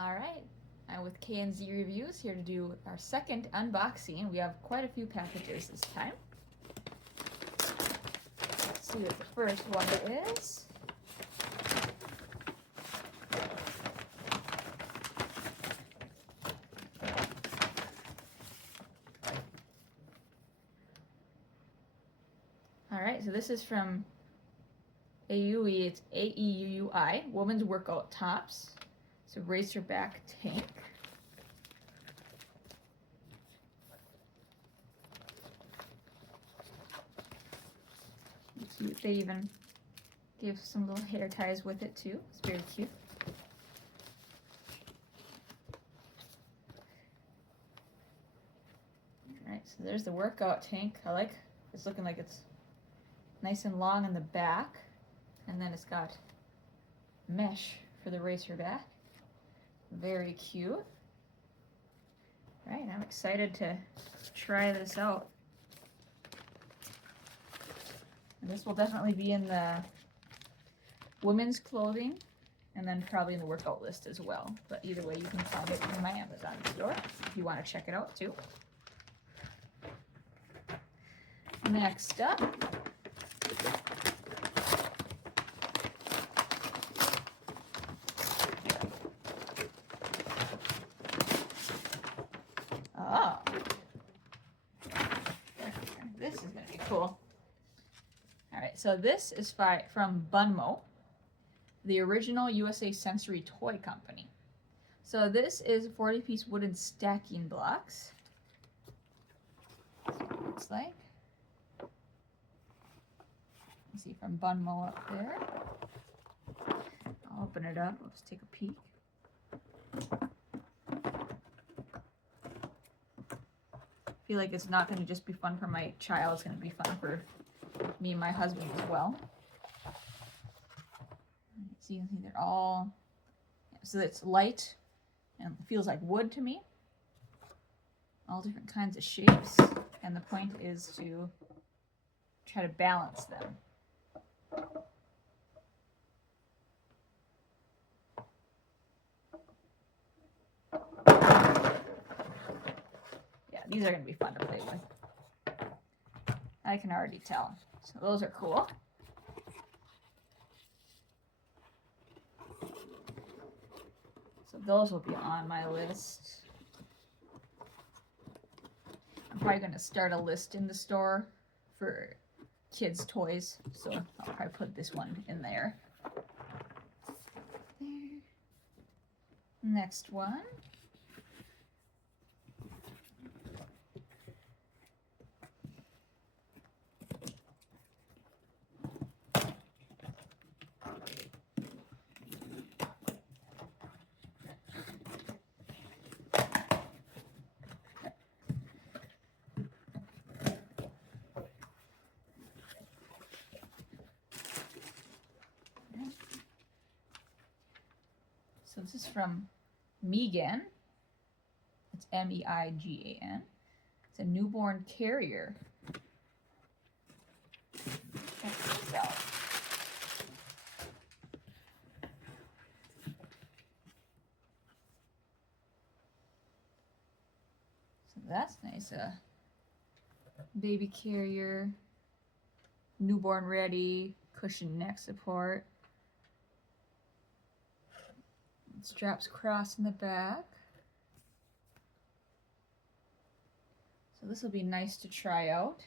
All right, with KNZ Reviews, here to do our second unboxing. We have quite a few packages this time. Let's see what the first one is. All right, so this is from AUE. It's AEUUI, Women's Workout Tops. It's a racerback tank. Cute. They even give some little hair ties with it too. It's very cute. Alright, so there's the workout tank. I like it's looking like it's nice and long in the back. And then it's got mesh for the racer back. Very cute. Right, I'm excited to try this out. And this will definitely be in the women's clothing and then probably in the workout list as well. But either way, you can find it in my Amazon store if you want to check it out too. Next up, this is going to be cool. All right, so this is from Bunmo, the original USA Sensory Toy Company. So this is 40-piece wooden stacking blocks. That's what it looks like. You see from Bunmo up there. I'll open it up. Let's take a peek. I feel like it's not going to just be fun for my child. It's going to be fun for me and my husband as well. So you can see they're all, so it's light and feels like wood to me. All different kinds of shapes. And the point is to try to balance them. Yeah, these are going to be fun to play with. I can already tell. So those are cool. So those will be on my list. I'm probably going to start a list in the store for kids' toys. So I'll probably put this one in there. Next one. So this is from Meigan. It's M-E-I-G-A-N. It's a newborn carrier. Check this out. So that's nice. Baby carrier, newborn ready, cushion neck support. Straps cross in the back. So this will be nice to try out.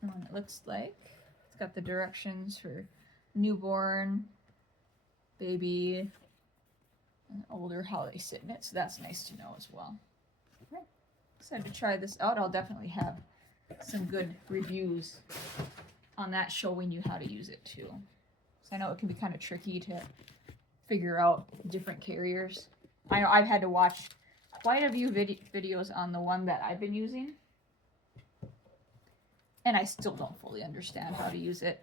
And what it looks like. It's got the directions for newborn, baby, and older, how they sit in it. So that's nice to know as well. Okay. Excited to try this out. I'll definitely have some good reviews on that showing you how to use it too. I know it can be kind of tricky to figure out different carriers. I know I've had to watch quite a few videos on the one that I've been using. And I still don't fully understand how to use it.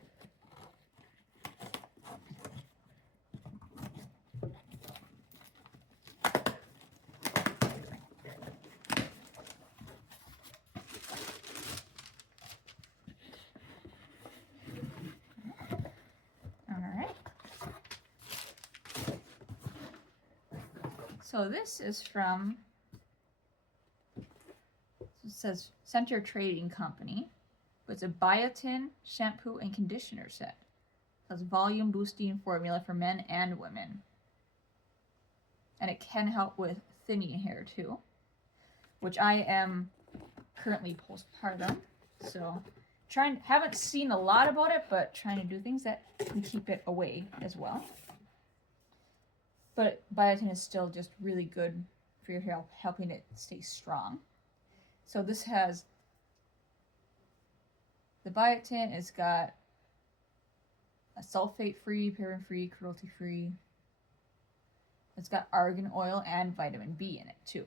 So this is from, it says Center Trading Company, but it's a biotin shampoo and conditioner set. It has volume boosting formula for men and women. And it can help with thinning hair too, which I am currently postpartum, so haven't seen a lot about it, but trying to do things that can keep it away as well. But biotin is still just really good for your hair, helping it stay strong. So this has the biotin. It's got a sulfate-free, paraben-free, cruelty-free. It's got argan oil and vitamin B in it too.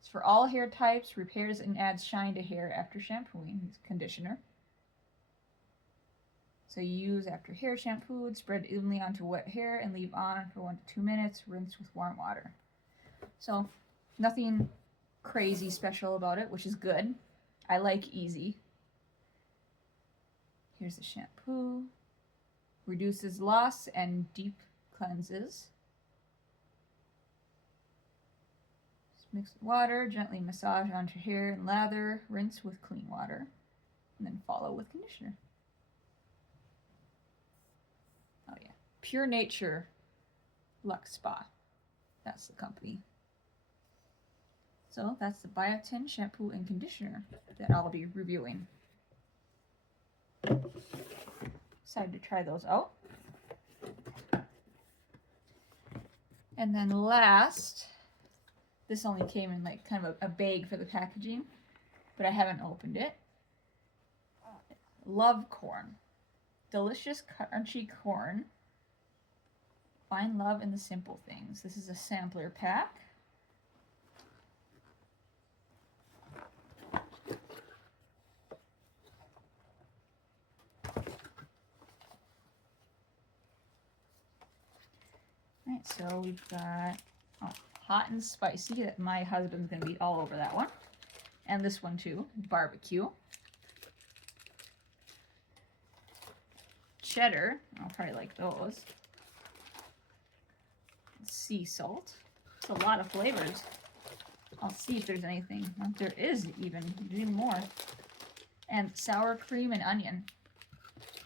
It's for all hair types, repairs and adds shine to hair after shampooing. It's conditioner. So you use after hair shampooed, spread evenly onto wet hair and leave on for 1 to 2 minutes. Rinse with warm water. So nothing crazy special about it, which is good. I like easy. Here's the shampoo. Reduces loss and deep cleanses. Just mix with water, gently massage onto hair and lather. Rinse with clean water. And then follow with conditioner. Oh yeah, Pure Nature Luxe Spa. That's the company. So that's the biotin shampoo and conditioner that I'll be reviewing. Decided to try those out. And then last, this only came in like kind of a bag for the packaging, but I haven't opened it. Love corn. Delicious crunchy corn. Find love in the simple things. This is a sampler pack. Alright, so we've got hot and spicy. My husband's going to be all over that one. And this one too, barbecue. Cheddar, I'll probably like those. Sea salt. It's a lot of flavors. I'll see if there's anything. Well, there is even more. And sour cream and onion.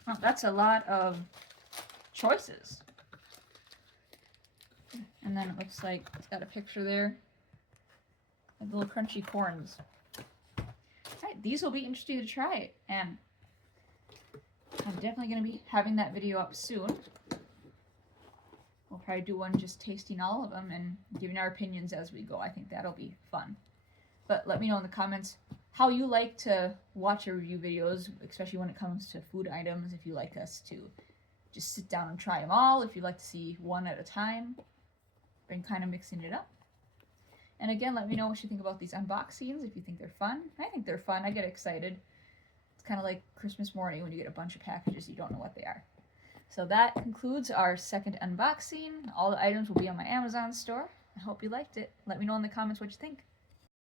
Well, that's a lot of choices. And then it looks like it's got a picture there of little crunchy corns. Alright, these will be interesting to try it. And I'm definitely going to be having that video up soon. We'll probably do one just tasting all of them and giving our opinions as we go. I think that'll be fun. But let me know in the comments how you like to watch our review videos, especially when it comes to food items. If you like us to just sit down and try them all, if you'd like to see one at a time. Been kind of mixing it up. And again, let me know what you think about these unboxings, if you think they're fun. I think they're fun. I get excited. It's kind of like Christmas morning when you get a bunch of packages, you don't know what they are. So that concludes our second unboxing. All the items will be on my Amazon store. I hope you liked it. Let me know in the comments what you think.